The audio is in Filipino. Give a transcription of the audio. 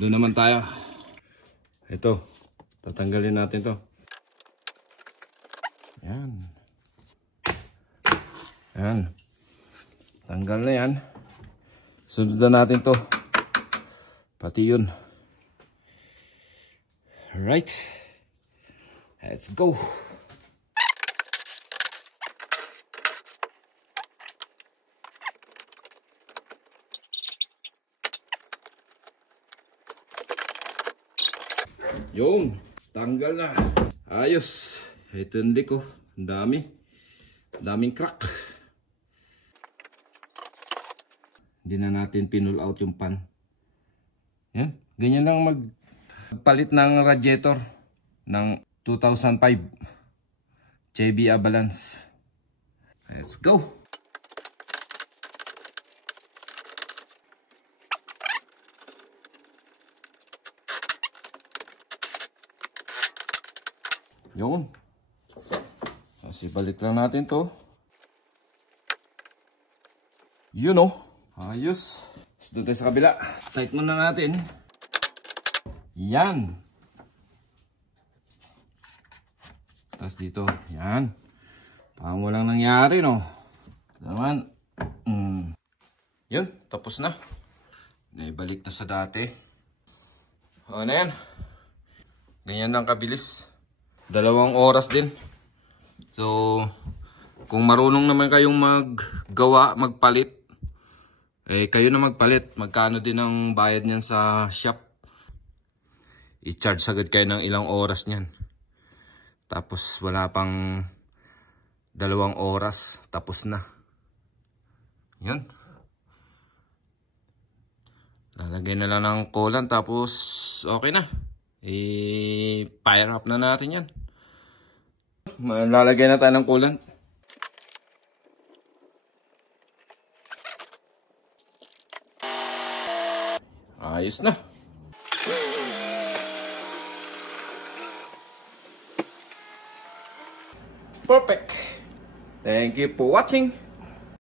Doon naman tayo. Ito, tatanggalin natin to. Yan. Yan. Tanggal na yan. Sundan natin to. Pati yun. Alright. Let's go. Yung, tanggal na. Ayos. Ito hindi ko. Ang dami. Daming crack. Hindi na natin pinull out yung pan. Yan. Ganyan lang magpalit ng radiator ng 2005 JB Abalance. Let's go. Yun. Kasi balik lang natin to. Yun o. Ayos. Doon tayo sa kabila. Tight muna natin. Yan. Tapos dito. Yan. Parang walang nangyari no. Naman. Yun. Tapos na. Naibalik na sa dati. O na yan. Ganyan lang kabilis. 2 oras din. So, kung marunong naman kayong maggawa, magpalit, eh kayo na magpalit. Magkano din ang bayad niyan sa shop? I-charge agad kayo ng ilang oras niyan. Tapos wala pang 2 oras. Tapos na. Yan. Lalagay na lang ng coolant. Tapos okay na. I-fire up na natin yan. Lalagay na tayo ng coolant. Ayos na. Perfect. Thank you for watching.